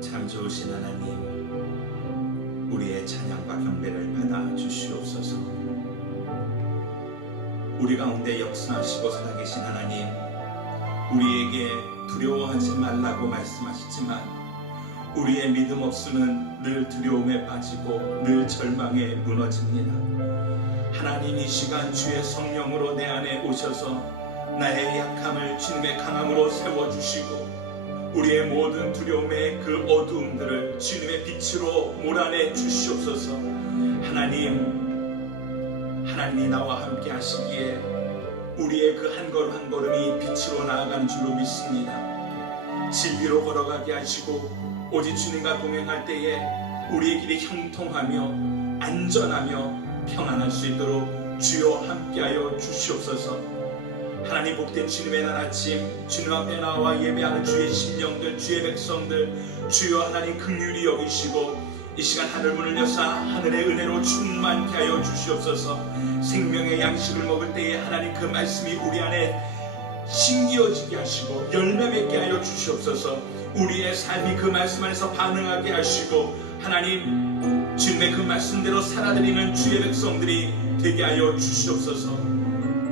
참 좋으신 하나님, 우리의 찬양과 경배를 받아 주시옵소서. 우리 가운데 역사하시고 살아계신 하나님, 우리에게 두려워하지 말라고 말씀하시지만 우리의 믿음 없음은 늘 두려움에 빠지고 늘 절망에 무너집니다. 하나님, 이 시간 주의 성령으로 내 안에 오셔서 나의 약함을 주님의 강함으로 세워주시고 우리의 모든 두려움의 그 어두움들을 주님의 빛으로 몰아내 주시옵소서. 하나님이 나와 함께 하시기에 우리의 그 한 걸음 한 걸음이 빛으로 나아가는 줄로 믿습니다. 진리로 걸어가게 하시고 오직 주님과 동행할 때에 우리의 길이 형통하며 안전하며 평안할 수 있도록 주여 함께하여 주시옵소서. 하나님, 복된 주님의 날 아침 주님 앞에 나와 예배하는 주의 심령들, 주의 백성들, 주여 하나님 긍휼히 여기시고 이 시간 하늘 문을 여사 하늘의 은혜로 충만케 하여 주시옵소서. 생명의 양식을 먹을 때에 하나님 그 말씀이 우리 안에 심기어지게 하시고 열매 맺게 하여 주시옵소서. 우리의 삶이 그 말씀 안에서 반응하게 하시고 하나님, 주님의 그 말씀대로 살아드리는 주의 백성들이 되게 하여 주시옵소서.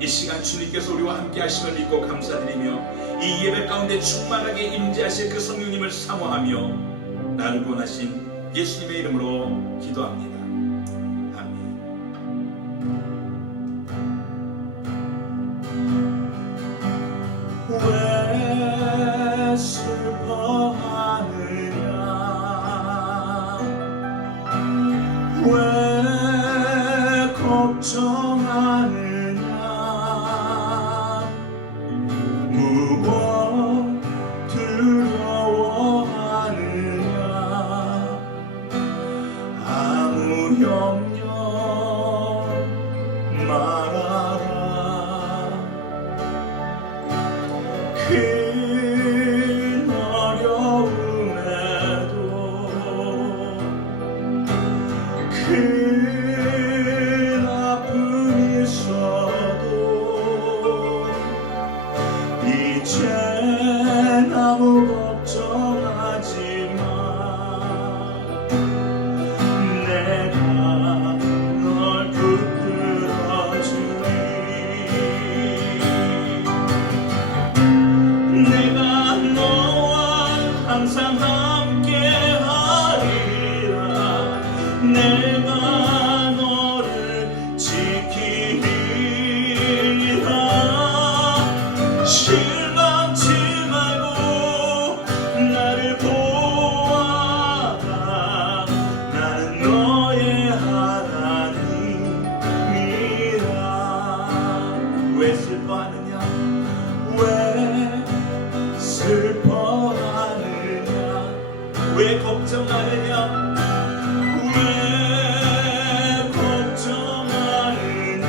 이 시간 주님께서 우리와 함께 하심을 믿고 감사드리며 이 예배 가운데 충만하게 임재하실 그 성령님을 사모하며 나를 구원하신 예수님의 이름으로 기도합니다. 아멘. 왜 슬퍼하느냐, 왜 걱정하느냐, 무엇 두려워하느냐, 아무 염려 말아라. 큰 어려움에도 큰 아픔이 있어도 이젠 아무 걱정하지 마. 내가 널 붙들어주리. 내가 너와 항상 함께하리라. 내가 너를 지키리라. 실망치 말고 나를 보아라. 나는 너의 하나님이라. 왜 슬퍼하느냐, 왜 슬퍼하느냐, 왜 걱정하느냐, 왜 걱정하느냐,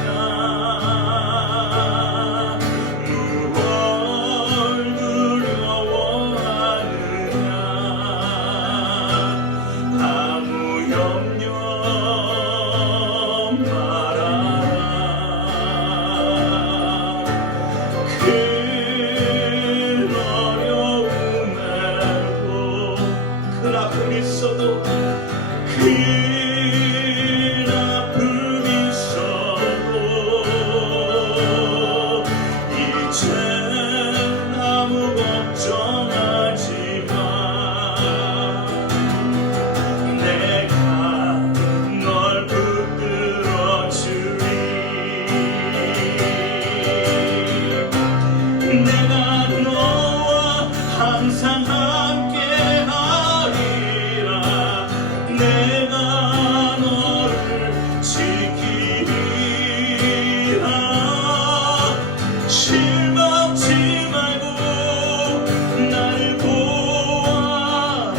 무얼 두려워하느냐, 아무 염려 말아라. 큰 어려움에도 큰 아픔이 있어도 큰 아픔이 있어도 이젠 아무 걱정하지 마. 내가 널 붙들어주리. 내가 너와 항상 함께하리라. 내가 너를 지키리라. 실망치 말고 나를 보아라.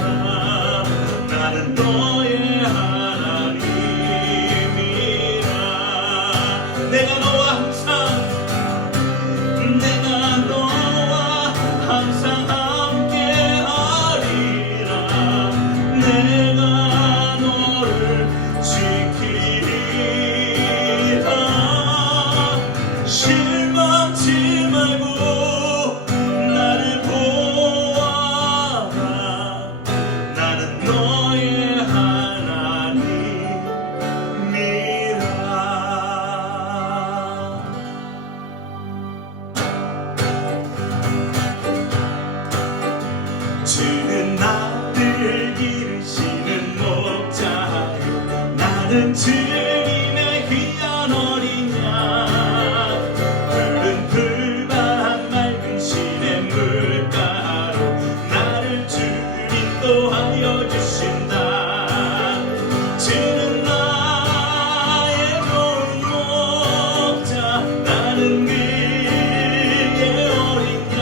나는 너의 하나님이라. 내가 너와 항상 함께하리라. 주는 나를 기르시는 목자요 나는 주님의 귀한 어린 양 푸른 풀밭 맑은 시냇물가로 나를 주님 인도하여 주신다 주는 나의 좋은 목자 나는 그의 어린 양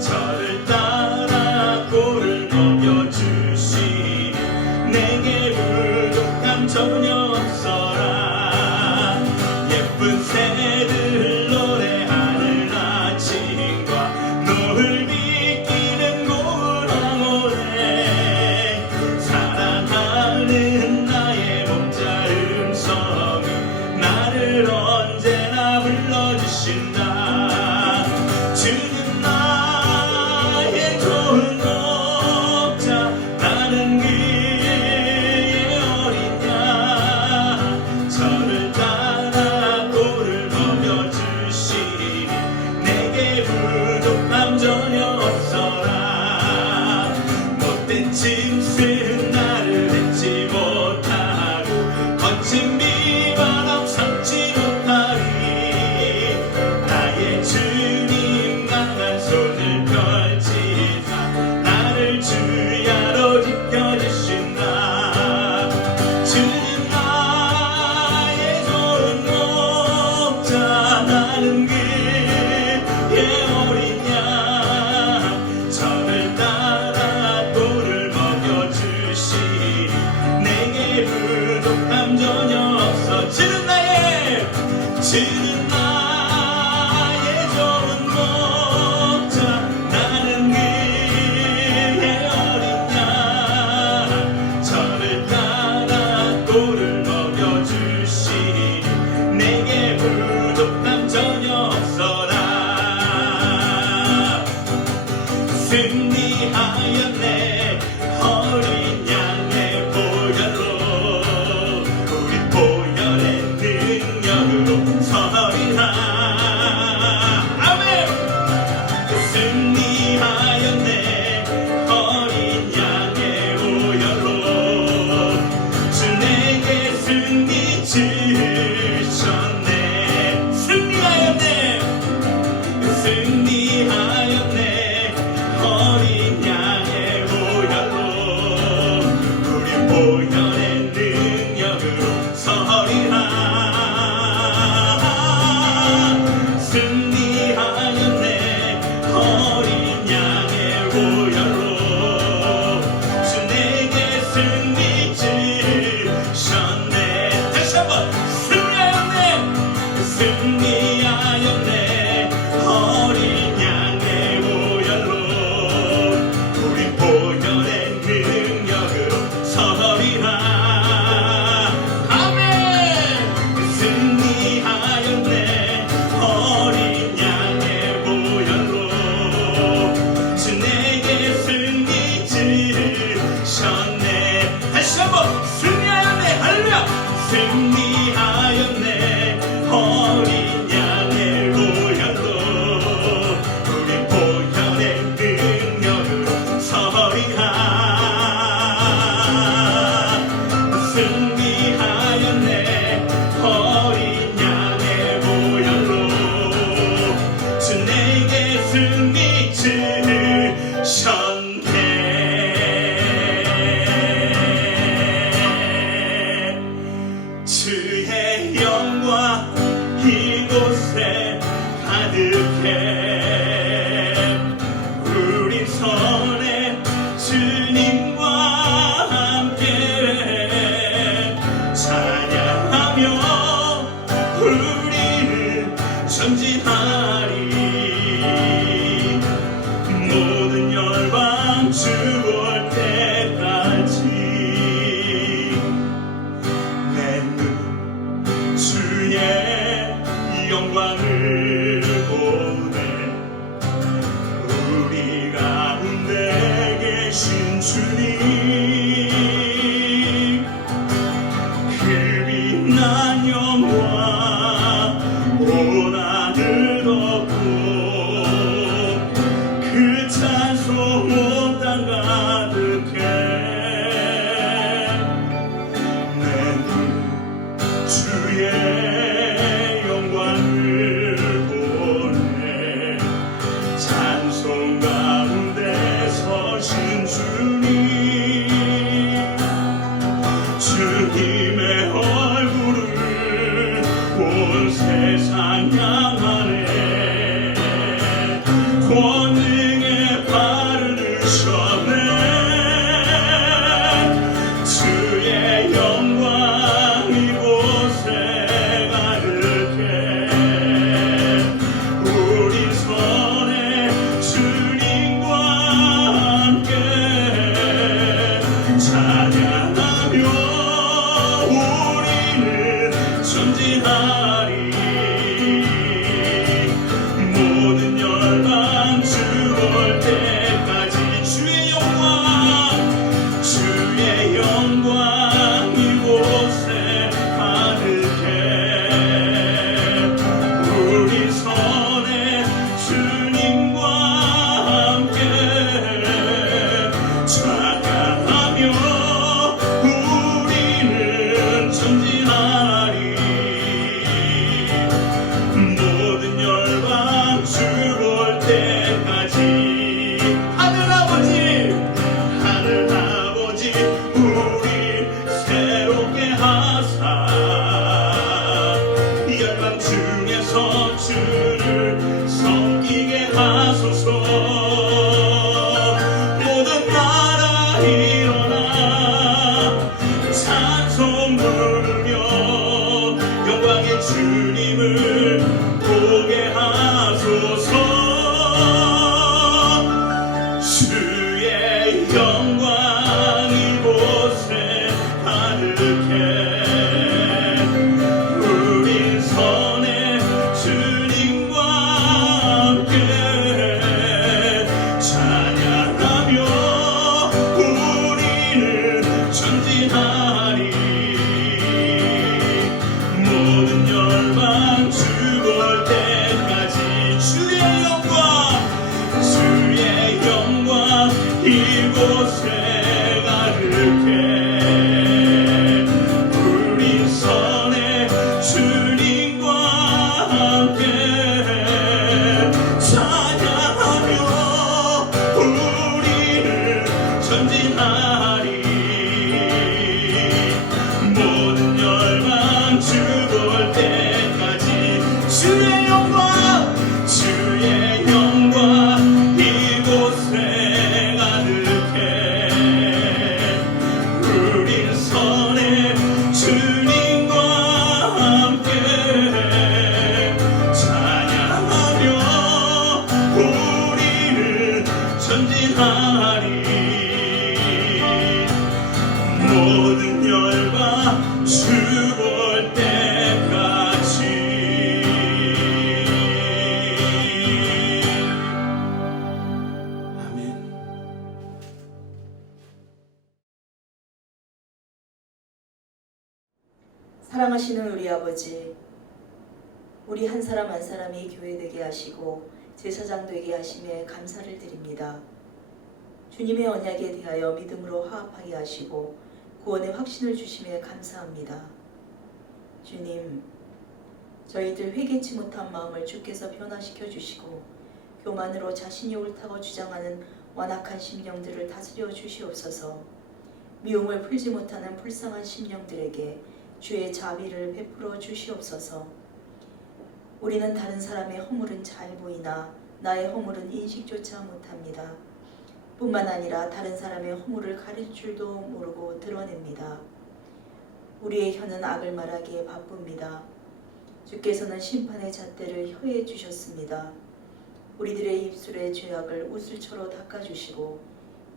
저를 따라 꼴을 먹여주시니 내게 부족함 전혀 없어라 예쁜 새들 노래하는 아침과 노을 비끼는 고운 황홀에 사랑하는 나의 목자 음성이 나를 언제나 불러주신다 주님 나의 좋은 목자 나는 그의 어린 양 저를 따라 꼴을 먹여주시니 내게 부족함 전혀 없어라 못된 짐승 나를 맺지 못하고 거친 비바람 삼지 못하리 나의 주님 강한 손을 펼치사 나를 주야로 지켜주신다 주님 나의 좋은 목자 나는 그의 어린 양 저를 따라 꼴을 먹여주시니 내게 부족함 전혀 없어 주는 나의 좋은 목자 나는 그의 어린 양 저를 따라 꼴을 먹여주시니 내게 부족함 전혀 없어라 승리하였네 어린 양의 보혈로 우리 보혈의 능력으로 서리라 아멘 승리하였네 어린 양의 보혈로 주 내게 승리 주셨네 승리하였네 승리하였네 어린 양의 보혈로 우리 보혈의 능력으로 서리라 승리하였네 어린 양의 보혈로 주 내게 승리 주셨네 다시 한번 승리하였네 어린 양의 보혈로 우리 보혈의 능력으로 서리라 아멘 승리하였네 어린 양의 보혈로 주 내게 승리 주셨네 다시 한번 승리하였네 할렐루야 승리하였네 어린 양의 보혈로 우리 보혈의 능력으로 서리라 승리하였네 어린 양의 보혈로 주 내게 승리 주셨네 주의 영광 이곳에 가득해 우리 손에 주님과 함께 찬양하며 우리는 전진하리 모든 열방 주 올 때까지 내 눈 주의 영광을 보네 우리 가운데 계신 주님 그 빛난 영광 고난을 덮고 그 찬송 온 땅 가득해 내 눈 주의 영광을 보네 찬송 가운데 서신 주님 주님의 얼굴을 온 세상 향하네 권능의 발을 드셨네 주의 영광 이곳에 가득해 우리 손에 주님과 함께 찬양하며 우리는 전진하리 모든 열방 주볼 때까지 주의 영광 이곳에 가득해 우리 손에 주님과 함께 찬양하며 우리는 전진하리 모든 열방 주볼 때까지 하늘 아버지 우리 새롭게 하사 열방 중에서 주를 섬기게 하소서 모든 나라 일어나 찬송 부르며 영광의 주님을 보게 하소서 주의 영광 이곳에 가득해 우리 손에 주님과 함께 찬양하며 우리는 전진하리 모든 열방 주볼 때까지 주의 영광 이곳에 가득해 우리 손에 주님과 함께 찬양하며 우리는 전진하리 모든 열방 주볼 때까지 주의 영광 이곳에 가득해 우리 손에 주님과 함께 찬양하며 우리는 전진하리 모든 열방 주볼 때까지 아멘. 사랑하시는 우리 아버지, 우리 한 사람 한 사람이 교회되게 하시고 제사장 되게 하심에 감사를 드립니다. 주님의 언약에 대하여 믿음으로 화합하게 하시고 구원의 확신을 주심에 감사합니다. 주님, 저희들 회개치 못한 마음을 주께서 변화시켜 주시고 교만으로 자신이 옳다고 주장하는 완악한 심령들을 다스려 주시옵소서. 미움을 풀지 못하는 불쌍한 심령들에게 주의 자비를 베풀어 주시옵소서. 우리는 다른 사람의 허물은 잘 보이나 나의 허물은 인식조차 못합니다. 뿐만 아니라 다른 사람의 허물을 가릴 줄도 모르고 드러냅니다. 우리의 혀는 악을 말하기에 바쁩니다. 주께서는 심판의 잣대를 혀에 주셨습니다. 우리들의 입술의 죄악을 웃을처로 닦아주시고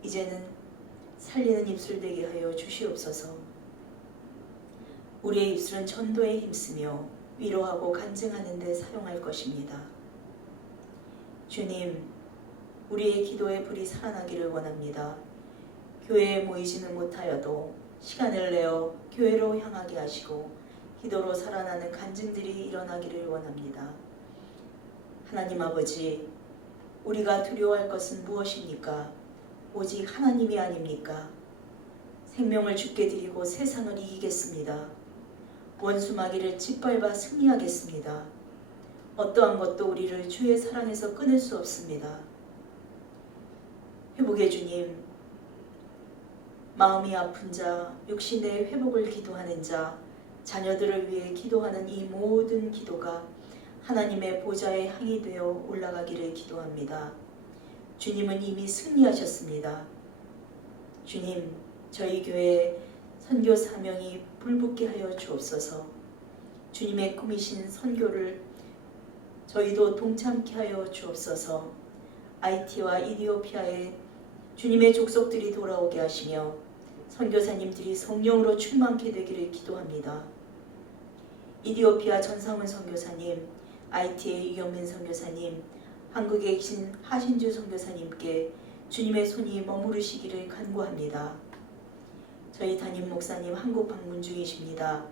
이제는 살리는 입술 되게 하여 주시옵소서. 우리의 입술은 전도에 힘쓰며 위로하고 간증하는 데 사용할 것입니다. 주님, 우리의 기도의 불이 살아나기를 원합니다. 교회에 모이지는 못하여도 시간을 내어 교회로 향하게 하시고 기도로 살아나는 간증들이 일어나기를 원합니다. 하나님 아버지, 우리가 두려워할 것은 무엇입니까? 오직 하나님이 아닙니까? 생명을 주께 드리고 세상을 이기겠습니다. 원수 마귀를 짓밟아 승리하겠습니다. 어떠한 것도 우리를 주의 사랑에서 끊을 수 없습니다. 회복의 주님, 마음이 아픈 자, 육신의 회복을 기도하는 자, 자녀들을 위해 기도하는 이 모든 기도가 하나님의 보좌에 향이 되어 올라가기를 기도합니다. 주님은 이미 승리하셨습니다. 주님, 저희 교회 선교 사명이 불붙게 하여 주옵소서. 주님의 꿈이신 선교를 저희도 동참케 하여 주옵소서. 아이티와 이디오피아에 주님의 족속들이 돌아오게 하시며 선교사님들이 성령으로 충만케 되기를 기도합니다. 이디오피아 전상훈 선교사님, 아이티의 이경민 선교사님, 한국에 계신 하신주 선교사님께 주님의 손이 머무르시기를 간구합니다. 저희 담임 목사님 한국 방문 중이십니다.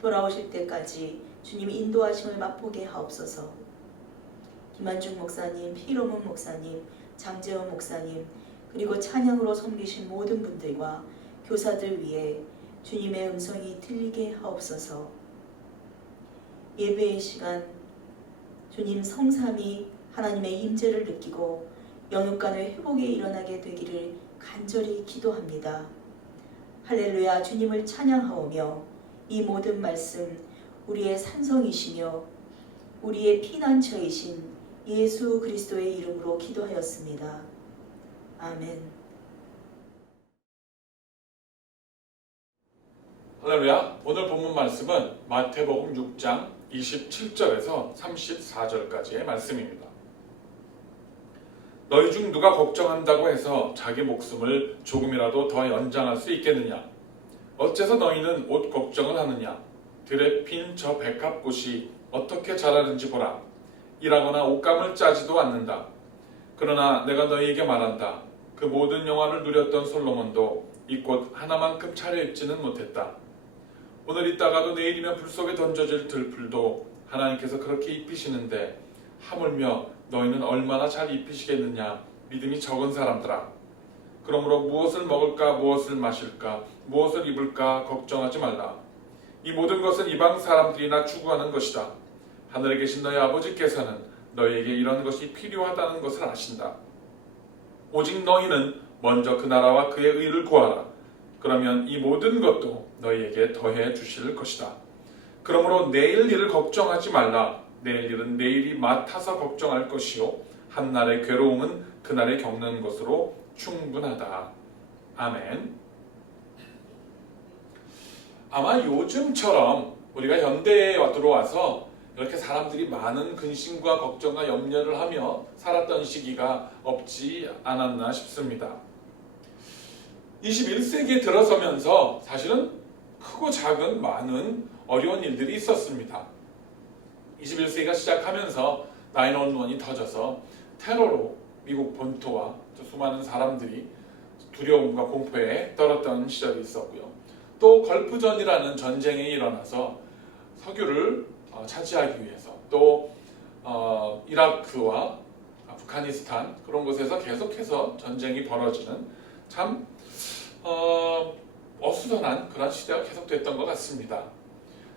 돌아오실 때까지 주님의 인도하심을 맛보게 하옵소서. 김한중 목사님, 피로문 목사님, 장재원 목사님, 그리고 찬양으로 섬기신 모든 분들과 교사들 위해 주님의 음성이 들리게 하옵소서. 예배의 시간 주님 성삼이 하나님의 임재를 느끼고 영육 간의 회복이 일어나게 되기를 간절히 기도합니다. 할렐루야. 주님을 찬양하오며 이 모든 말씀 우리의 산성이시며 우리의 피난처이신 예수 그리스도의 이름으로 기도하였습니다. 아멘. 할렐루야. 오늘 본문 말씀은 마태복음 6장 27절에서 34절까지의 말씀입니다. 너희 중 누가 걱정한다고 해서 자기 목숨을 조금이라도 더 연장할 수 있겠느냐? 어째서 너희는 옷 걱정을 하느냐? 들에 핀 저 백합꽃이 어떻게 자라는지 보라. 일하거나 옷감을 짜지도 않는다. 그러나 내가 너희에게 말한다. 그 모든 영화를 누렸던 솔로몬도 이 꽃 하나만큼 차려입지는 못했다. 오늘 있다가도 내일이면 불 속에 던져질 들풀도 하나님께서 그렇게 입히시는데 하물며 너희는 얼마나 잘 입히시겠느냐, 믿음이 적은 사람들아. 그러므로 무엇을 먹을까, 무엇을 마실까, 무엇을 입을까 걱정하지 말라. 이 모든 것은 이방 사람들이나 추구하는 것이다. 하늘에 계신 너희 아버지께서는 너희에게 이런 것이 필요하다는 것을 아신다. 오직 너희는 먼저 그 나라와 그의 의를 구하라. 그러면 이 모든 것도 너희에게 더해 주실 것이다. 그러므로 내일 일을 걱정하지 말라. 내일 일은 내일이 맡아서 걱정할 것이요 한날의 괴로움은 그날에 겪는 것으로 충분하다. 아멘. 아마 요즘처럼 우리가 현대에 들어와서 이렇게 사람들이 많은 근심과 걱정과 염려를 하며 살았던 시기가 없지 않았나 싶습니다. 21세기에 들어서면서 사실은 크고 작은 많은 어려운 일들이 있었습니다. 21세기가 시작하면서 9/11이 터져서 테러로 미국 본토와 수많은 사람들이 두려움과 공포에 떨었던 시절이 있었고요. 또 걸프전이라는 전쟁이 일어나서 석유를 차지하기 위해서 또 이라크와 아프가니스탄 그런 곳에서 계속해서 전쟁이 벌어지는 참 어수선한 그런 시대가 계속됐던 것 같습니다.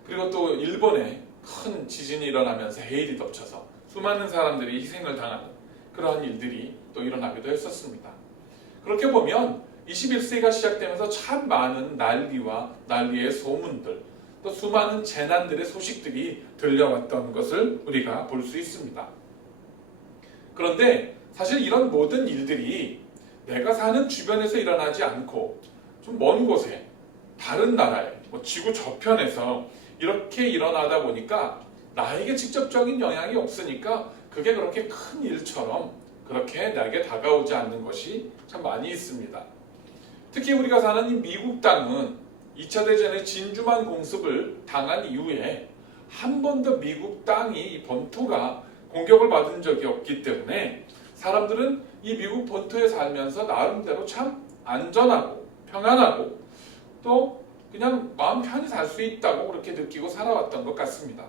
그리고 또 일본에 큰 지진이 일어나면서 해일이 덮쳐서 수많은 사람들이 희생을 당하는 그러한 일들이 또 일어나기도 했었습니다. 그렇게 보면 21세기가 시작되면서 참 많은 난리의 소문들, 또 수많은 재난들의 소식들이 들려왔던 것을 우리가 볼 수 있습니다. 그런데 사실 이런 모든 일들이 내가 사는 주변에서 일어나지 않고 좀 먼 곳에 다른 나라에 지구 저편에서 이렇게 일어나다 보니까 나에게 직접적인 영향이 없으니까 그게 그렇게 큰 일처럼 그렇게 나에게 다가오지 않는 것이 참 많이 있습니다. 특히 우리가 사는 이 미국 땅은 2차 대전의 진주만 공습을 당한 이후에 한 번도 미국 땅이 본토가 공격을 받은 적이 없기 때문에 사람들은 이 미국 본토에 살면서 나름대로 참 안전하고 평안하고 또 그냥 마음 편히 살 수 있다고 그렇게 느끼고 살아왔던 것 같습니다.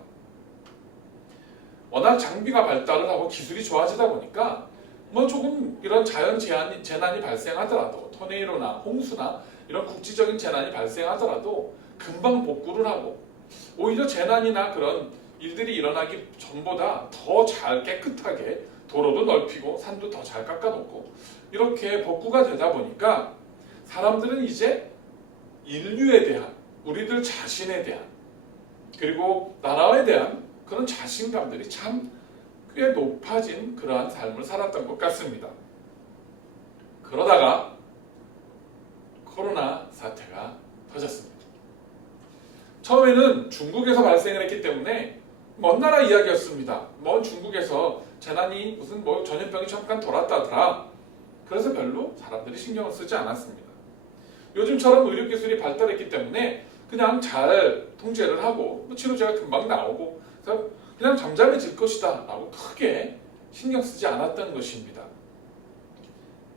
워낙 장비가 발달을 하고 기술이 좋아지다 보니까 뭐 조금 이런 자연 재난이 발생하더라도 토네이도나 홍수나 이런 국지적인 재난이 발생하더라도 금방 복구를 하고 오히려 재난이나 그런 일들이 일어나기 전보다 더 잘 깨끗하게 도로도 넓히고 산도 더 잘 깎아놓고 이렇게 복구가 되다 보니까 사람들은 이제 인류에 대한 우리들 자신에 대한 그리고 나라에 대한 그런 자신감들이 참 꽤 높아진 그러한 삶을 살았던 것 같습니다. 그러다가 코로나 사태가 터졌습니다. 처음에는 중국에서 발생을 했기 때문에 먼 나라 이야기였습니다. 뭐 중국에서 재난이 무슨 뭐 전염병이 잠깐 돌았다더라. 그래서 별로 사람들이 신경을 쓰지 않았습니다. 요즘처럼 의료기술이 발달했기 때문에 그냥 잘 통제를 하고 뭐 치료제가 금방 나오고 그래서 그냥 잠잠해질 것이다 라고 크게 신경 쓰지 않았던 것입니다.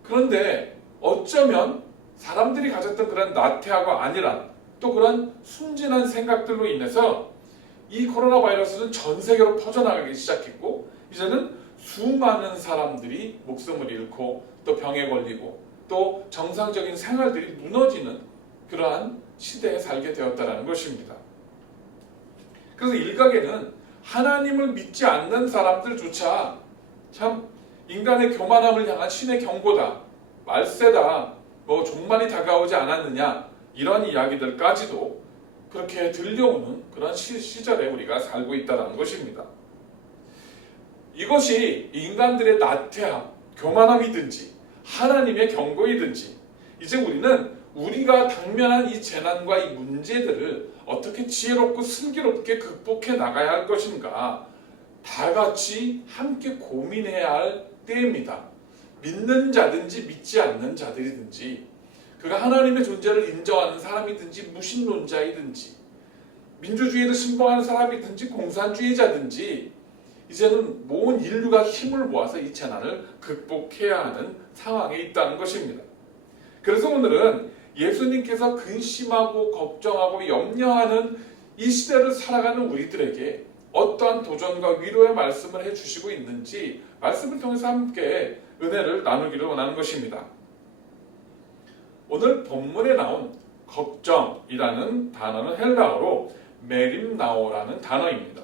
그런데 어쩌면 사람들이 가졌던 그런 나태하고 안일한 또 그런 순진한 생각들로 인해서 이 코로나 바이러스는 전 세계로 퍼져나가기 시작했고 이제는 수많은 사람들이 목숨을 잃고 또 병에 걸리고 또 정상적인 생활들이 무너지는 그러한 시대에 살게 되었다는 것입니다. 그래서 일각에는 하나님을 믿지 않는 사람들조차 참 인간의 교만함을 향한 신의 경고다, 말세다, 뭐 종말이 다가오지 않았느냐 이런 이야기들까지도 그렇게 들려오는 그런 시절에 우리가 살고 있다는 것입니다. 이것이 인간들의 나태함, 교만함이든지 하나님의 경고이든지 이제 우리는 우리가 당면한 이 재난과 이 문제들을 어떻게 지혜롭고 슬기롭게 극복해 나가야 할 것인가 다 같이 함께 고민해야 할 때입니다. 믿는 자든지 믿지 않는 자들이든지 그가 하나님의 존재를 인정하는 사람이든지 무신론자이든지 민주주의를 신봉하는 사람이든지 공산주의자든지 이제는 온 인류가 힘을 모아서 이 재난을 극복해야 하는 상황에 있다는 것입니다. 그래서 오늘은 예수님께서 근심하고 걱정하고 염려하는 이 시대를 살아가는 우리들에게 어떠한 도전과 위로의 말씀을 해주시고 있는지 말씀을 통해서 함께 은혜를 나누기를 원하는 것입니다. 오늘 본문에 나온 걱정이라는 단어는 헬라어로 메림나오라는 단어입니다.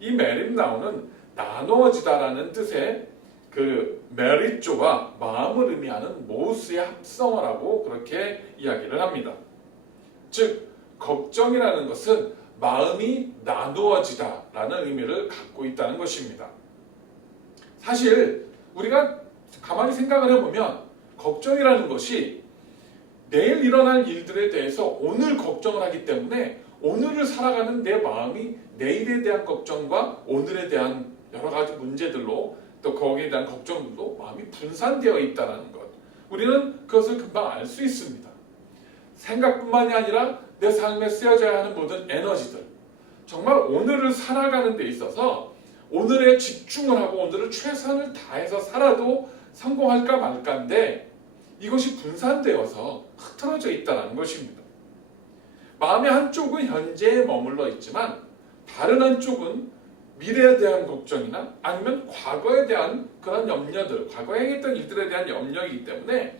이 메림나오는 나누어지다라는 뜻의 그 메리조와 마음을 의미하는 모우스의 합성어라고 그렇게 이야기를 합니다. 즉 걱정이라는 것은 마음이 나누어지다라는 의미를 갖고 있다는 것입니다. 사실 우리가 가만히 생각을 해보면 걱정이라는 것이 내일 일어날 일들에 대해서 오늘 걱정을 하기 때문에 오늘을 살아가는 내 마음이 내일에 대한 걱정과 오늘에 대한 여러 가지 문제들로 또 거기에 대한 걱정들로 마음이 분산되어 있다는 것. 우리는 그것을 금방 알 수 있습니다. 생각뿐만이 아니라 내 삶에 쓰여져야 하는 모든 에너지들. 정말 오늘을 살아가는 데 있어서 오늘에 집중을 하고 오늘을 최선을 다해서 살아도 성공할까 말까인데 이것이 분산되어서 흐트러져 있다는 것입니다. 마음의 한쪽은 현재에 머물러 있지만 다른 한쪽은 미래에 대한 걱정이나 아니면 과거에 대한 그런 염려들, 과거에 행했던 일들에 대한 염려이기 때문에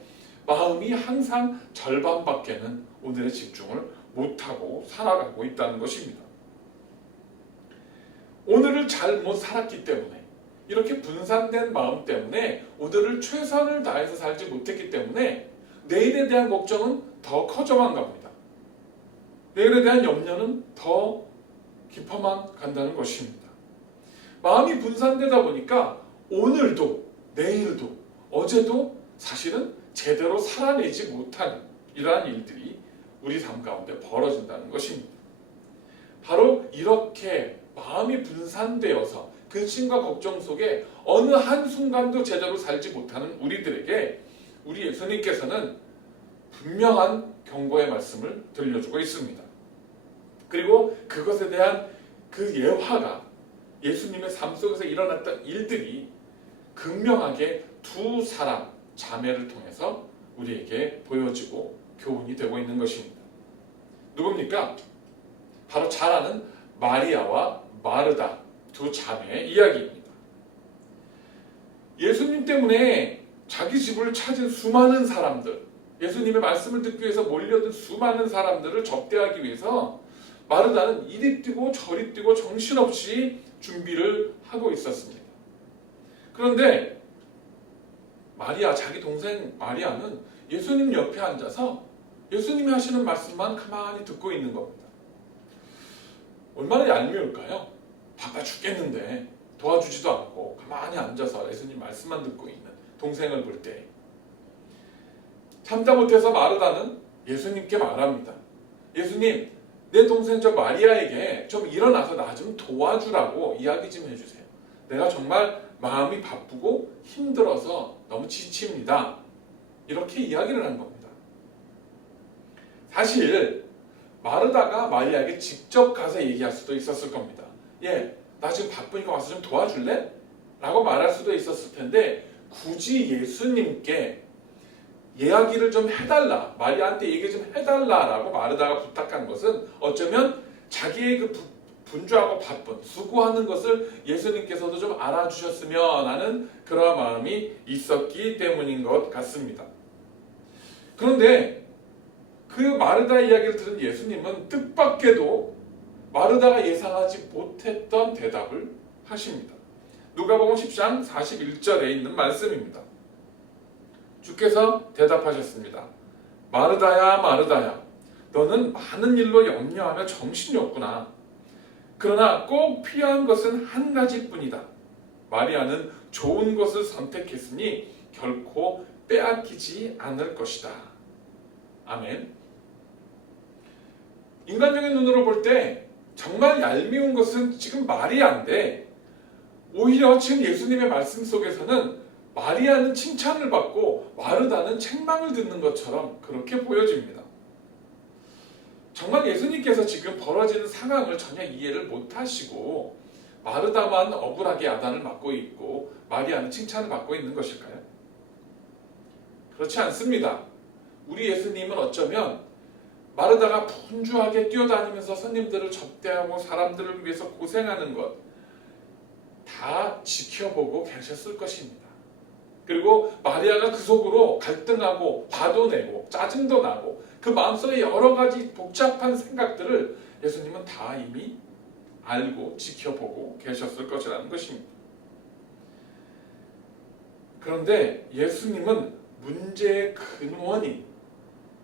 마음이 항상 절반밖에는 오늘의 집중을 못하고 살아가고 있다는 것입니다. 오늘을 잘 못 살았기 때문에 이렇게 분산된 마음 때문에 오늘을 최선을 다해서 살지 못했기 때문에 내일에 대한 걱정은 더 커져만 갑니다. 내일에 대한 염려는 더 깊어만 간다는 것입니다. 마음이 분산되다 보니까 오늘도 내일도 어제도 사실은 제대로 살아내지 못하는 이러한 일들이 우리 삶 가운데 벌어진다는 것입니다. 바로 이렇게 마음이 분산되어서 근심과 걱정 속에 어느 한순간도 제대로 살지 못하는 우리들에게 우리 예수님께서는 분명한 경고의 말씀을 들려주고 있습니다. 그리고 그것에 대한 그 예화가 예수님의 삶 속에서 일어났던 일들이 극명하게 두 사람 자매를 통해서 우리에게 보여지고 교훈이 되고 있는 것입니다. 누굽니까? 바로 잘 아는 마리아와 마르다 두 자매의 이야기입니다. 예수님 때문에 자기 집을 찾은 수많은 사람들, 예수님의 말씀을 듣기 위해서 몰려든 수많은 사람들을 접대하기 위해서 마르다는 이리 뛰고 저리 뛰고 정신없이 준비를 하고 있었습니다. 그런데 마리아, 자기 동생 마리아는 예수님 옆에 앉아서 예수님이 하시는 말씀만 가만히 듣고 있는 겁니다. 얼마나 얄미울까요? 바빠 죽겠는데 도와주지도 않고 가만히 앉아서 예수님 말씀만 듣고 있는 동생을 볼 때 참다 못해서 마르다는 예수님께 말합니다. 예수님, 내 동생 저 마리아에게 좀 일어나서 나 좀 도와주라고 이야기 좀 해주세요. 내가 정말 마음이 바쁘고 힘들어서 너무 지칩니다. 이렇게 이야기를 한 겁니다. 사실 마르다가 마리아에게 직접 가서 얘기할 수도 있었을 겁니다. 나 지금 바쁘니까 와서 좀 도와줄래? 라고 말할 수도 있었을 텐데 굳이 예수님께 이야기를 좀 해달라, 마리아한테 얘기 좀 해달라라고 마르다가 부탁한 것은 어쩌면 자기의 그 분주하고 바쁜 수고하는 것을 예수님께서도 좀 알아주셨으면 하는 그런 마음이 있었기 때문인 것 같습니다. 그런데 그 마르다의 이야기를 들은 예수님은 뜻밖에도 마르다가 예상하지 못했던 대답을 하십니다. 누가복음 10장 41절에 있는 말씀입니다. 주께서 대답하셨습니다. 마르다야, 마르다야, 너는 많은 일로 염려하며 정신이 없구나. 그러나 꼭 필요한 것은 한 가지뿐이다. 마리아는 좋은 것을 선택했으니 결코 빼앗기지 않을 것이다. 아멘. 인간적인 눈으로 볼 때 정말 얄미운 것은 지금 마리아인데 오히려 지금 예수님의 말씀 속에서는 마리아는 칭찬을 받고 마르다는 책망을 듣는 것처럼 그렇게 보여집니다. 정말 예수님께서 지금 벌어지는 상황을 전혀 이해를 못하시고 마르다만 억울하게 야단을 맞고 있고 마리아는 칭찬을 받고 있는 것일까요? 그렇지 않습니다. 우리 예수님은 어쩌면 마르다가 분주하게 뛰어다니면서 손님들을 접대하고 사람들을 위해서 고생하는 것 다 지켜보고 계셨을 것입니다. 그리고 마리아가 그 속으로 갈등하고 화도 내고 짜증도 나고 그 마음속에 여러 가지 복잡한 생각들을 예수님은 다 이미 알고 지켜보고 계셨을 것이라는 것입니다. 그런데 예수님은 문제의 근원인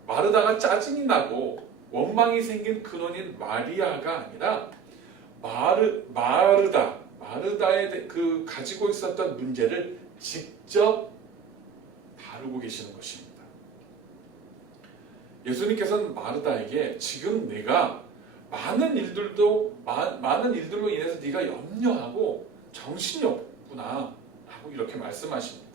마르다가 짜증이 나고 원망이 생긴 근원인 마리아가 아니라 마르다의 그 가지고 있었던 문제를 직접 다루고 계시는 것입니다. 예수님께서는 마르다에게 지금 내가 많은 일들로 인해서 네가 염려하고 정신이 없구나 하고 이렇게 말씀하십니다.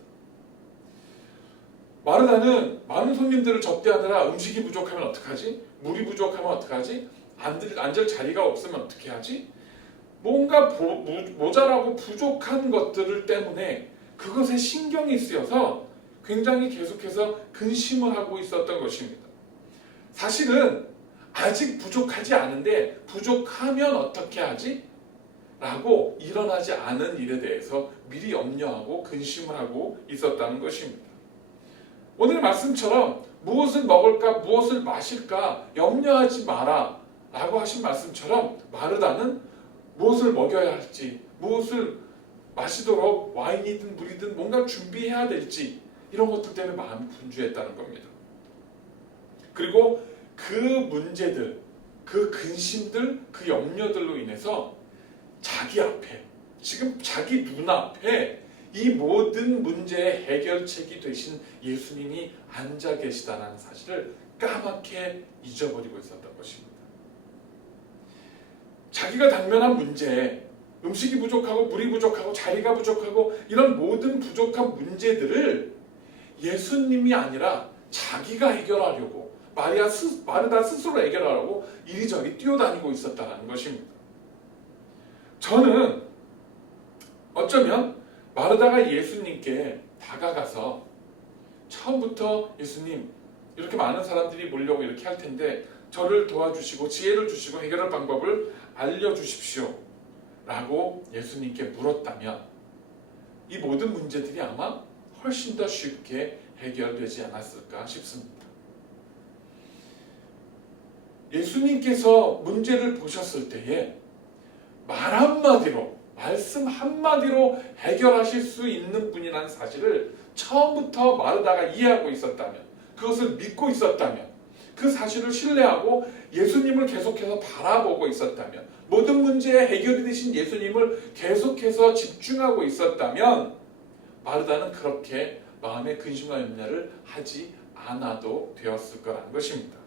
마르다는 많은 손님들을 접대하느라 음식이 부족하면 어떡하지? 물이 부족하면 어떡하지? 앉을 자리가 없으면 어떻게 하지? 뭔가 모자라고 부족한 것들 때문에 그것에 신경이 쓰여서 굉장히 계속해서 근심을 하고 있었던 것입니다. 사실은 아직 부족하지 않은데 부족하면 어떻게 하지? 라고 일어나지 않은 일에 대해서 미리 염려하고 근심을 하고 있었다는 것입니다. 오늘 말씀처럼 무엇을 먹을까 무엇을 마실까 염려하지 마라 라고 하신 말씀처럼 마르다는 무엇을 먹여야 할지 무엇을 마시도록 와인이든 물이든 뭔가 준비해야 될지 이런 것들 때문에 마음이 분주했다는 겁니다. 그리고 그 문제들, 그 근심들, 그 염려들로 인해서 자기 앞에 지금 자기 눈앞에 이 모든 문제의 해결책이 되신 예수님이 앉아 계시다는 사실을 까맣게 잊어버리고 있었던 것입니다. 자기가 당면한 문제, 음식이 부족하고 물이 부족하고 자리가 부족하고 이런 모든 부족한 문제들을 예수님이 아니라 자기가 해결하려고 마르다 스스로 해결하려고 이리저리 뛰어다니고 있었다는 것입니다. 저는 어쩌면 마르다가 예수님께 다가가서 처음부터 예수님 이렇게 많은 사람들이 몰려오고 이렇게 할 텐데 저를 도와주시고 지혜를 주시고 해결할 방법을 알려주십시오 라고 예수님께 물었다면 이 모든 문제들이 아마 훨씬 더 쉽게 해결되지 않았을까 싶습니다. 예수님께서 문제를 보셨을 때에 말 한마디로, 말씀 한마디로 해결하실 수 있는 분이라는 사실을 처음부터 마르다가 이해하고 있었다면, 그것을 믿고 있었다면, 그 사실을 신뢰하고 예수님을 계속해서 바라보고 있었다면, 모든 문제의 해결이 되신 예수님을 계속해서 집중하고 있었다면 마르다는 그렇게 마음의 근심과 염려를 하지 않아도 되었을 거라는 것입니다.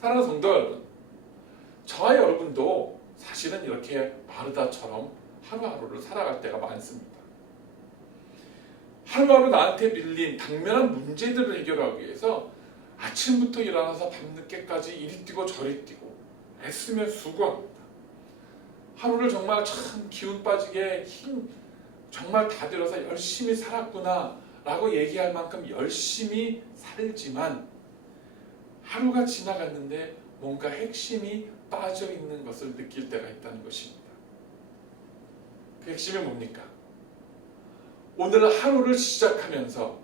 사랑하는 성도 여러분, 저와 여러분도 사실은 이렇게 마르다처럼 하루하루를 살아갈 때가 많습니다. 하루하루 나한테 밀린 당면한 문제들을 해결하기 위해서 아침부터 일어나서 밤늦게까지 이리 뛰고 저리 뛰고 애쓰며 수고합니다. 하루를 정말 참 기운 빠지게 정말 다 들여서 열심히 살았구나 라고 얘기할 만큼 열심히 살지만 하루가 지나갔는데 뭔가 핵심이 빠져있는 것을 느낄 때가 있다는 것입니다. 그 핵심이 뭡니까? 오늘 하루를 시작하면서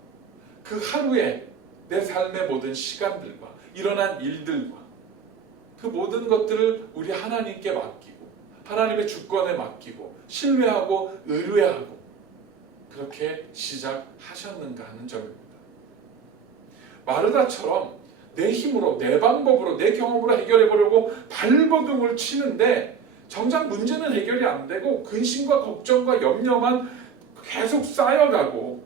그 하루에 내 삶의 모든 시간들과 일어난 일들과 그 모든 것들을 우리 하나님께 맡기고 하나님의 주권에 맡기고 신뢰하고 의뢰하고 그렇게 시작하셨는가 하는 점입니다. 마르다처럼 내 힘으로, 내 방법으로, 내 경험으로 해결해 보려고 발버둥을 치는데 정작 문제는 해결이 안 되고 근심과 걱정과 염려만 계속 쌓여가고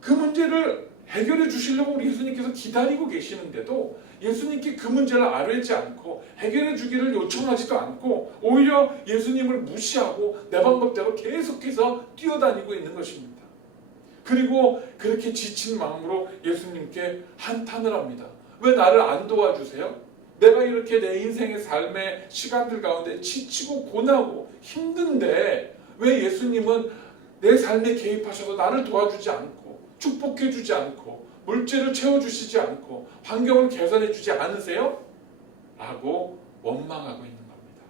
그 문제를 해결해 주시려고 우리 예수님께서 기다리고 계시는데도 예수님께 그 문제를 아뢰지 않고 해결해 주기를 요청하지도 않고 오히려 예수님을 무시하고 내 방법대로 계속해서 뛰어다니고 있는 것입니다. 그리고 그렇게 지친 마음으로 예수님께 한탄을 합니다. 왜 나를 안 도와주세요? 내가 이렇게 내 인생의 삶의 시간들 가운데 지치고 고나고 힘든데 왜 예수님은 내 삶에 개입하셔서 나를 도와주지 않고 축복해 주지 않고 물질을 채워주시지 않고 환경을 개선해 주지 않으세요? 라고 원망하고 있는 겁니다.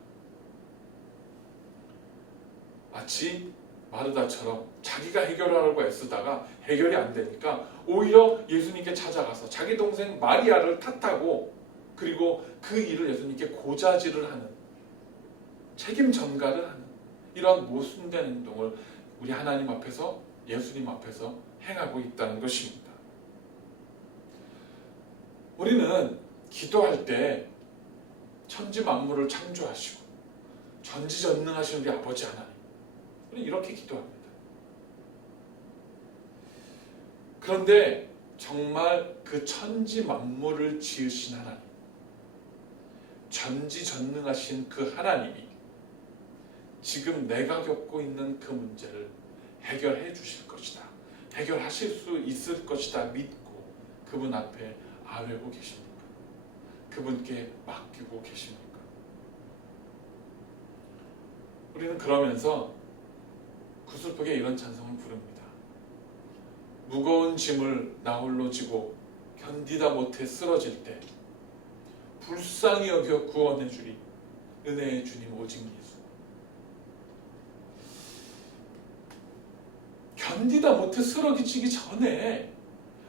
마치 마르다처럼 자기가 해결하려고 애쓰다가 해결이 안 되니까 오히려 예수님께 찾아가서 자기 동생 마리아를 탓하고 그리고 그 일을 예수님께 고자질을 하는 책임 전가를 하는 이런 모순된 행동을 우리 하나님 앞에서 예수님 앞에서 행하고 있다는 것입니다. 우리는 기도할 때 천지 만물을 창조하시고 전지전능하신 우리 아버지 하나님, 우리는 이렇게 기도합니다. 그런데 정말 그 천지 만물을 지으신 하나님, 전지전능하신 그 하나님이 지금 내가 겪고 있는 그 문제를 해결해 주실 것이다, 해결하실 수 있을 것이다 믿고 그분 앞에 아뢰고 계십니까? 그분께 맡기고 계십니까? 우리는 그러면서 구슬프게 이런 찬송을 부릅니다. 무거운 짐을 나 홀로 지고 견디다 못해 쓰러질 때 불쌍히 여겨 구원해 주리 은혜의 주님 오직 예수. 견디다 못해 쓰러지기 전에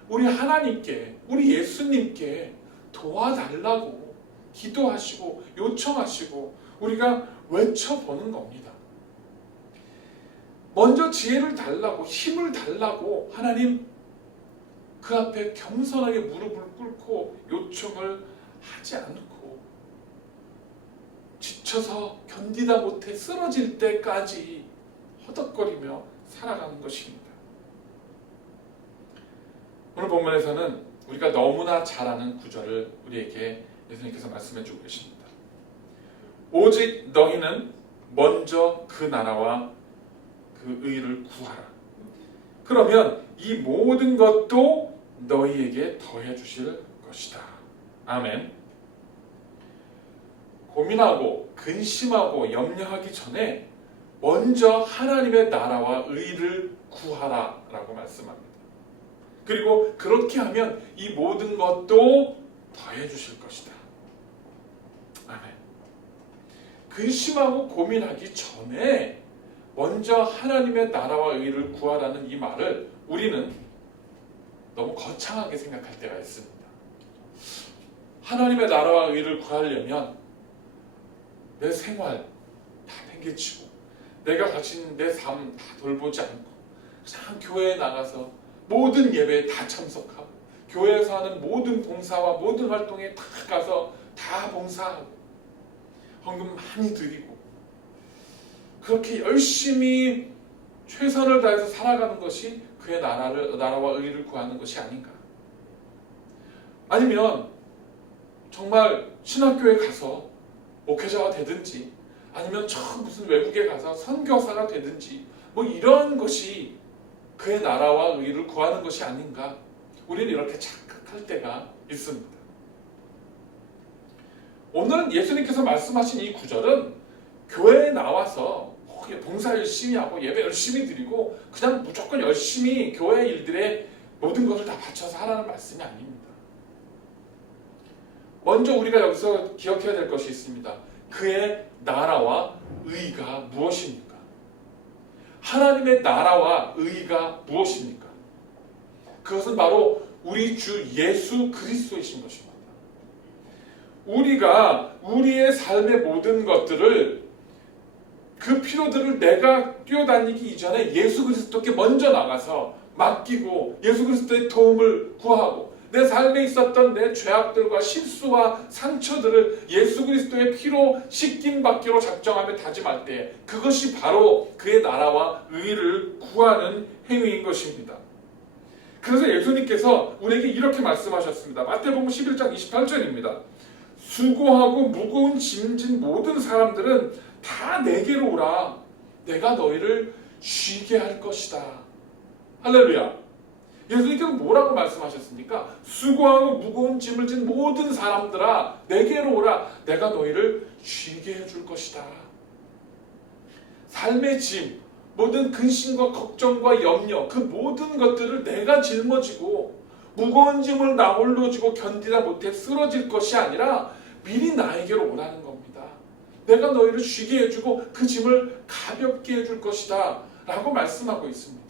우리 하나님께, 우리 예수님께 도와달라고 기도하시고 요청하시고 우리가 외쳐보는 겁니다. 먼저 지혜를 달라고, 힘을 달라고 하나님 그 앞에 겸손하게 무릎을 꿇고 요청을 하지 않고 지쳐서 견디다 못해 쓰러질 때까지 허덕거리며 살아가는 것입니다. 오늘 본문에서는 우리가 너무나 잘 아는 구절을 우리에게 예수님께서 말씀해 주고 계십니다. 오직 너희는 먼저 그 나라와 그 의를 구하라. 그러면 이 모든 것도 너희에게 더해 주실 것이다. 아멘. 고민하고 근심하고 염려하기 전에 먼저 하나님의 나라와 의를 구하라 라고 말씀합니다. 그리고 그렇게 하면 이 모든 것도 더해 주실 것이다. 아멘. 근심하고 고민하기 전에 먼저 하나님의 나라와 의를 구하라는 이 말을 우리는 너무 거창하게 생각할 때가 있습니다. 하나님의 나라와 의를 구하려면 내 생활 다 팽개치고 내가 가진 내 삶 다 돌보지 않고 그냥 교회에 나가서 모든 예배에 다 참석하고 교회에서 하는 모든 봉사와 모든 활동에 다 가서 다 봉사하고 헌금 많이 드리고 그렇게 열심히 최선을 다해서 살아가는 것이 그의 나라와 의를 구하는 것이 아닌가? 아니면 정말 신학교에 가서 목회자가 되든지 아니면 무슨 외국에 가서 선교사가 되든지 뭐 이런 것이 그의 나라와 의를 구하는 것이 아닌가? 우리는 이렇게 착각할 때가 있습니다. 오늘은 예수님께서 말씀하신 이 구절은 교회에 나와서 봉사 열심히 하고 예배 열심히 드리고 그냥 무조건 열심히 교회 일들에 모든 것을 다 바쳐서 하라는 말씀이 아닙니다. 먼저 우리가 여기서 기억해야 될 것이 있습니다. 그의 나라와 의가 무엇입니까? 하나님의 나라와 의가 무엇입니까? 그것은 바로 우리 주 예수 그리스도이신 것입니다. 우리가 우리의 삶의 모든 것들을 그 피로들을 내가 뛰어다니기 이전에 예수 그리스도께 먼저 나가서 맡기고 예수 그리스도의 도움을 구하고 내 삶에 있었던 내 죄악들과 실수와 상처들을 예수 그리스도의 피로 씻김 받기로 작정하며 다짐할 때 그것이 바로 그의 나라와 의를 구하는 행위인 것입니다. 그래서 예수님께서 우리에게 이렇게 말씀하셨습니다. 마태복음 11장 28절입니다. 수고하고 무거운 짐진 모든 사람들은 다 내게로 오라. 내가 너희를 쉬게 할 것이다. 할렐루야. 예수님께서 뭐라고 말씀하셨습니까? 수고하고 무거운 짐을 진 모든 사람들아 내게로 오라. 내가 너희를 쉬게 해줄 것이다. 삶의 짐, 모든 근심과 걱정과 염려 그 모든 것들을 내가 짊어지고 무거운 짐을 나 홀로 지고 견디다 못해 쓰러질 것이 아니라 미리 나에게로 오라는 겁니다. 내가 너희를 쉬게 해주고 그 짐을 가볍게 해줄 것이다 라고 말씀하고 있습니다.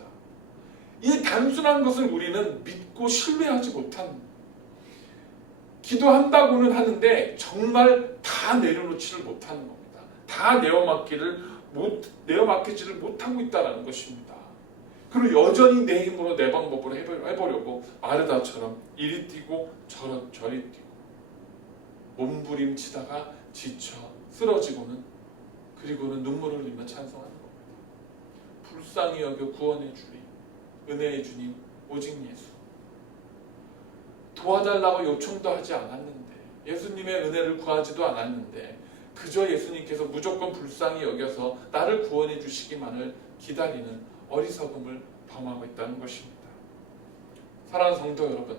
이 단순한 것을 우리는 믿고 신뢰하지 못합니다. 기도한다고는 하는데 정말 다 내려놓지를 못하는 겁니다. 다 내어맡기지를 못하고 있다는 것입니다. 그리고 여전히 내 힘으로 내 방법으로 해보려고 마르다처럼 이리 뛰고 저리 뛰고 몸부림치다가 지쳐 쓰러지고는 그리고는 눈물을 흘리며 찬송하는 겁니다. 불쌍히 여겨 구원의 주님, 은혜의 주님, 오직 예수. 도와달라고 요청도 하지 않았는데 예수님의 은혜를 구하지도 않았는데 그저 예수님께서 무조건 불쌍히 여겨서 나를 구원해 주시기만을 기다리는 어리석음을 범하고 있다는 것입니다. 사랑하는 성도 여러분,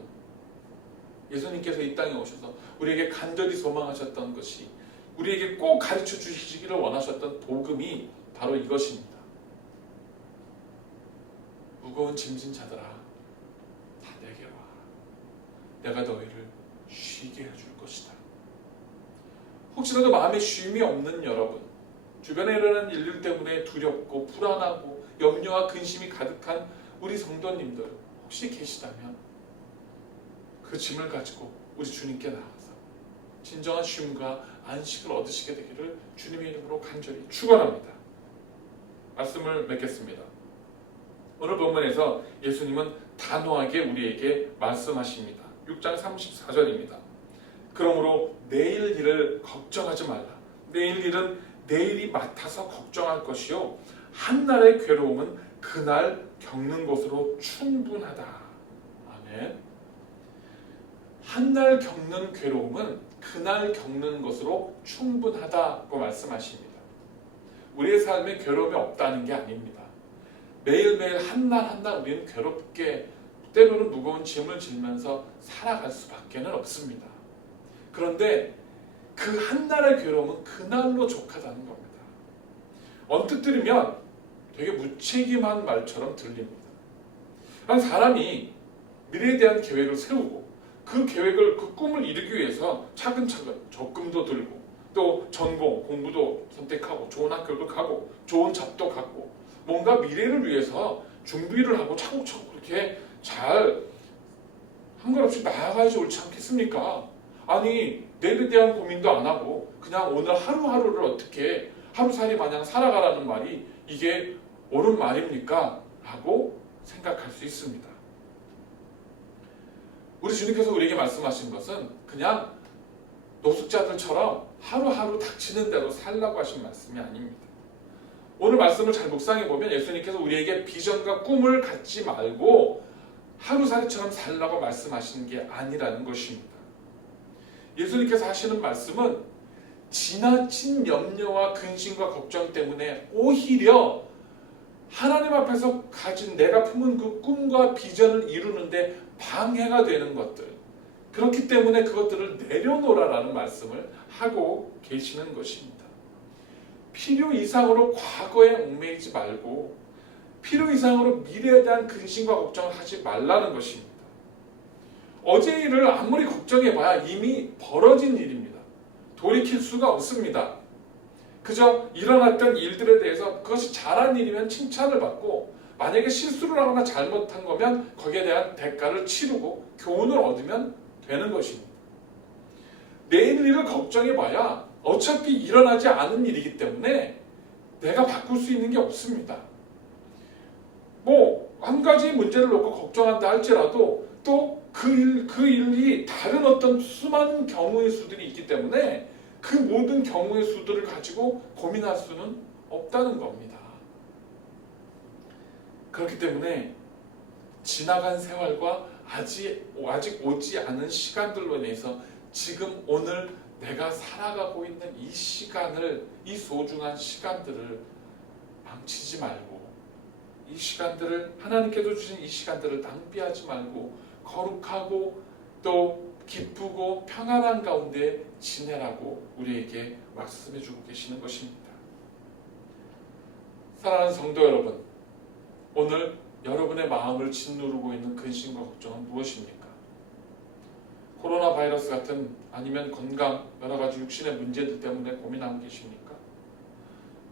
예수님께서 이 땅에 오셔서 우리에게 간절히 소망하셨던 것이 우리에게 꼭 가르쳐 주시기를 원하셨던 복음이 바로 이것입니다. 무거운 짐진 자들아 다 내게 와. 내가 너희를 쉬게 해줄 것이다. 혹시라도 마음에 쉼이 없는 여러분, 주변에 일어나는 일들 때문에 두렵고 불안하고 염려와 근심이 가득한 우리 성도님들 혹시 계시다면 그 짐을 가지고 우리 주님께 나가서 진정한 쉼과 안식을 얻으시게 되기를 주님의 이름으로 간절히 축원합니다. 말씀을 맺겠습니다. 오늘 본문에서 예수님은 단호하게 우리에게 말씀하십니다. 6장 34절입니다. 그러므로 내일 일을 걱정하지 말라. 내일 일은 내일이 맡아서 걱정할 것이요 한날의 괴로움은 그날 겪는 것으로 충분하다. 아멘. 한날 겪는 괴로움은 그날 겪는 것으로 충분하다고 말씀하십니다. 우리의 삶에 괴로움이 없다는 게 아닙니다. 매일매일 한날 우리는 괴롭게 때로는 무거운 짐을 지면서 살아갈 수밖에 없습니다. 그런데 그 한날의 괴로움은 그날로 족하다는 겁니다. 언뜻 들으면 되게 무책임한 말처럼 들립니다. 한 사람이 미래에 대한 계획을 세우고 그 꿈을 이루기 위해서 차근차근 적금도 들고 또 전공, 공부도 선택하고 좋은 학교도 가고 좋은 잡도 갖고 뭔가 미래를 위해서 준비를 하고 차곡차곡 그렇게 잘 한걸없이 나아가야지 옳지 않겠습니까? 아니 내일에 대한 고민도 안 하고 그냥 오늘 하루하루를 어떻게 하루살이 마냥 살아가라는 말이 이게 옳은 말입니까? 라고 생각할 수 있습니다. 우리 주님께서 우리에게 말씀하신 것은 그냥 노숙자들처럼 하루하루 닥치는 대로 살라고 하신 말씀이 아닙니다. 오늘 말씀을 잘 묵상해 보면 예수님께서 우리에게 비전과 꿈을 갖지 말고 하루살이처럼 살라고 말씀하시는 게 아니라는 것입니다. 예수님께서 하시는 말씀은 지나친 염려와 근심과 걱정 때문에 오히려 하나님 앞에서 가진 내가 품은 그 꿈과 비전을 이루는데 방해가 되는 것들, 그렇기 때문에 그것들을 내려놓으라는 말씀을 하고 계시는 것입니다. 필요 이상으로 과거에 얽매이지 말고 필요 이상으로 미래에 대한 근심과 걱정을 하지 말라는 것입니다. 어제 일을 아무리 걱정해봐야 이미 벌어진 일입니다. 돌이킬 수가 없습니다. 그저 일어났던 일들에 대해서 그것이 잘한 일이면 칭찬을 받고 만약에 실수를 하거나 잘못한 거면 거기에 대한 대가를 치르고 교훈을 얻으면 되는 것입니다. 내일 일을 걱정해봐야 어차피 일어나지 않은 일이기 때문에 내가 바꿀 수 있는 게 없습니다. 한 가지 문제를 놓고 걱정한다 할지라도 또 그 일이 다른 어떤 수많은 경우의 수들이 있기 때문에 그 모든 경우의 수들을 가지고 고민할 수는 없다는 겁니다. 그렇기 때문에 지나간 세월과 아직 오지 않은 시간들로 인해서 지금 오늘 내가 살아가고 있는 이 시간을, 이 소중한 시간들을 망치지 말고 이 시간들을, 하나님께서 주신 이 시간들을 낭비하지 말고 거룩하고 또 기쁘고 평안한 가운데 지내라고 우리에게 말씀해주고 계시는 것입니다. 사랑하는 성도 여러분, 오늘 여러분의 마음을 짓누르고 있는 근심과 걱정은 무엇입니까? 코로나 바이러스 같은, 아니면 건강, 여러 가지 육신의 문제들 때문에 고민하고 계십니까?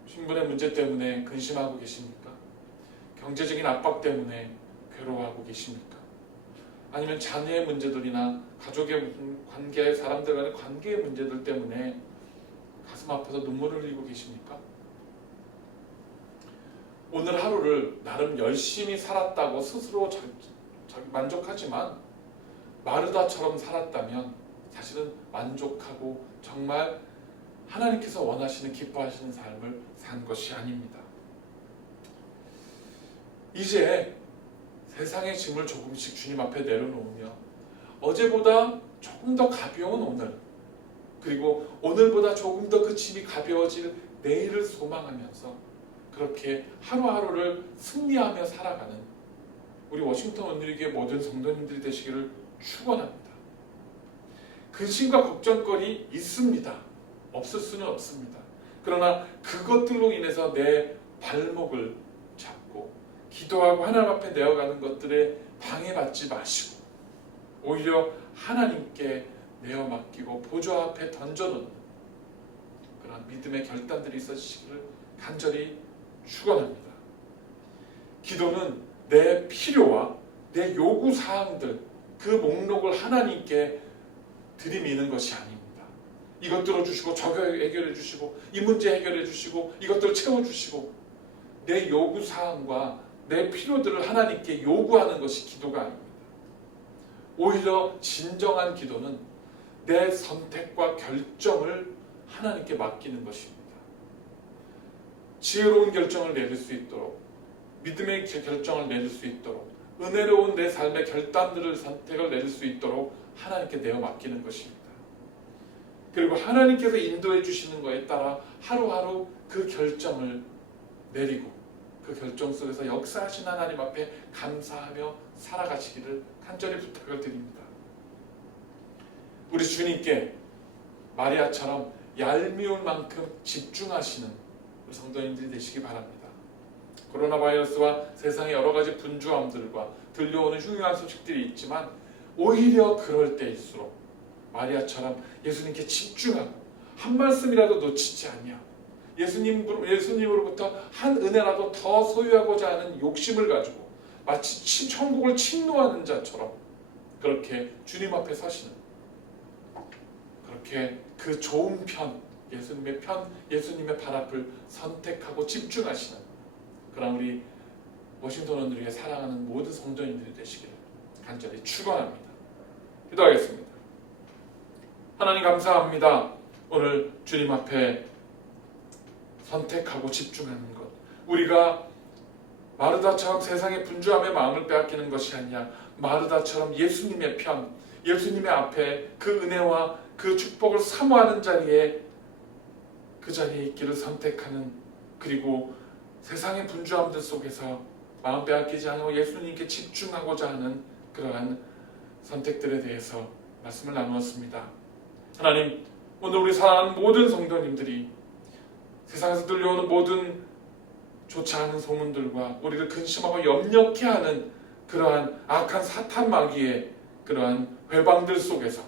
신분의 문제 때문에 근심하고 계십니까? 경제적인 압박 때문에 괴로워하고 계십니까? 아니면 자녀의 문제들이나 가족의 관계, 사람들 간의 관계의 문제들 때문에 가슴 아파서 눈물을 흘리고 계십니까? 오늘 하루를 나름 열심히 살았다고 스스로 만족하지만 마르다처럼 살았다면 사실은 만족하고 정말 하나님께서 원하시는, 기뻐하시는 삶을 산 것이 아닙니다. 이제 세상의 짐을 조금씩 주님 앞에 내려놓으며 어제보다 조금 더 가벼운 오늘, 그리고 오늘보다 조금 더 그 짐이 가벼워질 내일을 소망하면서 그렇게 하루하루를 승리하며 살아가는 우리 워싱턴 원누리교회 모든 성도님들이 되시기를 축원합니다. 근심과 걱정거리 있습니다. 없을 수는 없습니다. 그러나 그것들로 인해서 내 발목을 잡고 기도하고 하나님 앞에 내어가는 것들에 방해받지 마시고 오히려 하나님께 내어 맡기고 보좌 앞에 던져놓는 그런 믿음의 결단들이 있어지시기를 간절히 축원합니다. 기도는 내 필요와 내 요구사항들, 그 목록을 하나님께 들이미는 것이 아닙니다. 이것 들어주시고 저거 해결해 주시고 이 문제 해결해 주시고 이것들을 채워주시고 내 요구사항과 내 필요들을 하나님께 요구하는 것이 기도가 아닙니다. 오히려 진정한 기도는 내 선택과 결정을 하나님께 맡기는 것입니다. 지혜로운 결정을 내릴 수 있도록, 믿음의 결정을 내릴 수 있도록, 은혜로운 내 삶의 결단들을, 선택을 내릴 수 있도록 하나님께 내어 맡기는 것입니다. 그리고 하나님께서 인도해 주시는 것에 따라 하루하루 그 결정을 내리고 그 결정 속에서 역사하신 하나님 앞에 감사하며 살아가시기를 간절히 부탁을 드립니다. 우리 주님께 마리아처럼 얄미울 만큼 집중하시는 우리 성도님들이 되시기 바랍니다. 코로나 바이러스와 세상의 여러 가지 분주함들과 들려오는 흉흉한 소식들이 있지만 오히려 그럴 때일수록 마리아처럼 예수님께 집중하고 한 말씀이라도 놓치지 아니하고 예수님으로부터 한 은혜라도 더 소유하고자 하는 욕심을 가지고 마치 천국을 침노하는 자처럼 그렇게 주님 앞에 서시는, 그렇게 그 좋은 편, 예수님의 발 앞을 선택하고 집중하시는 그런 우리 워싱턴을 위해 사랑하는 모든 성도님들이 되시기를 간절히 축원합니다. 기도하겠습니다. 하나님 감사합니다. 오늘 주님 앞에 선택하고 집중하는 것, 우리가 마르다처럼 세상의 분주함에 마음을 빼앗기는 것이 아니라 마르다처럼 예수님의 편, 예수님의 앞에 그 은혜와 그 축복을 사모하는 자리에 그 자리에 있기를 선택하는, 그리고 세상의 분주함들 속에서 마음 빼앗기지 않고 예수님께 집중하고자 하는 그러한 선택들에 대해서 말씀을 나누었습니다. 하나님, 오늘 우리 사랑하는 모든 성도님들이 세상에서 들려오는 모든 좋지 않은 소문들과 우리를 근심하고 염려케 하는 그러한 악한 사탄 마귀의 그러한 회방들 속에서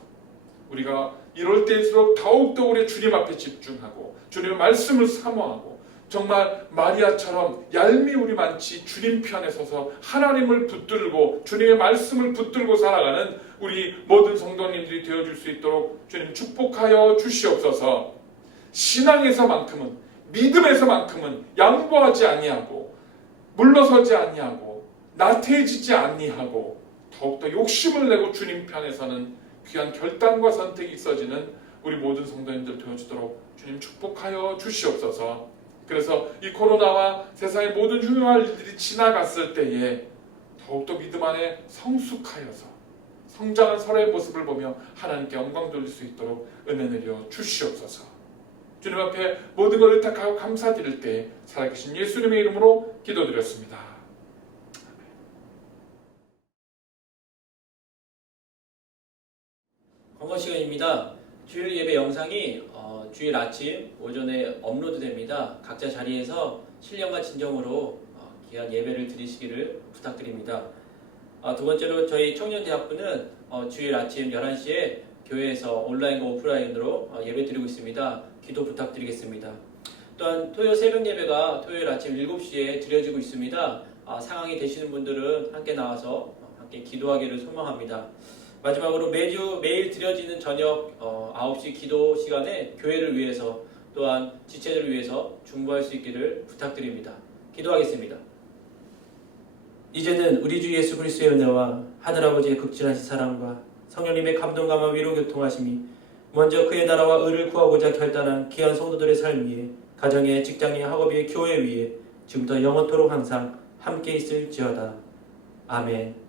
우리가 이럴 때일수록 더욱더 우리 주님 앞에 집중하고 주님의 말씀을 사모하고 정말 마리아처럼 얄미울이 많지 주님 편에 서서 하나님을 붙들고 주님의 말씀을 붙들고 살아가는 우리 모든 성도님들이 되어줄 수 있도록 주님 축복하여 주시옵소서. 신앙에서만큼은, 믿음에서만큼은 양보하지 아니하고 물러서지 아니하고 나태해지지 아니하고 더욱더 욕심을 내고 주님 편에서는 귀한 결단과 선택이 있어지는 우리 모든 성도님들 되어주도록 주님 축복하여 주시옵소서. 그래서 이 코로나와 세상의 모든 흉흉한 일들이 지나갔을 때에 더욱더 믿음 안에 성숙하여서 성장한 서로의 모습을 보며 하나님께 영광 돌릴 수 있도록 은혜 내려 주시옵소서. 주님 앞에 모든 걸 의탁하고 감사드릴 때 살아계신 예수님의 이름으로 기도드렸습니다. 건강 시간입니다. 주일 예배 영상이 주일 아침 오전에 업로드됩니다. 각자 자리에서 신령과 진정으로 귀한 예배를 드리시기를 부탁드립니다. 두 번째로 저희 청년대학부는 주일 아침 11시에 교회에서 온라인과 오프라인으로 예배 드리고 있습니다. 기도 부탁드리겠습니다. 또한 토요일 새벽 예배가 토요일 아침 7시에 드려지고 있습니다. 상황이 되시는 분들은 함께 나와서 함께 기도하기를 소망합니다. 마지막으로 매일 드려지는 저녁 9시 기도 시간에 교회를 위해서 또한 지체들을 위해서 중보할 수 있기를 부탁드립니다. 기도하겠습니다. 이제는 우리 주 예수 그리스도의 은혜와 하늘아버지의 극진하신 사랑과 성령님의 감동감화 위로 교통하심이 먼저 그의 나라와 의를 구하고자 결단한 귀한 성도들의 삶 위에, 가정에, 직장에, 학업에, 교회 위에 지금부터 영원토록 항상 함께 있을지어다. 아멘.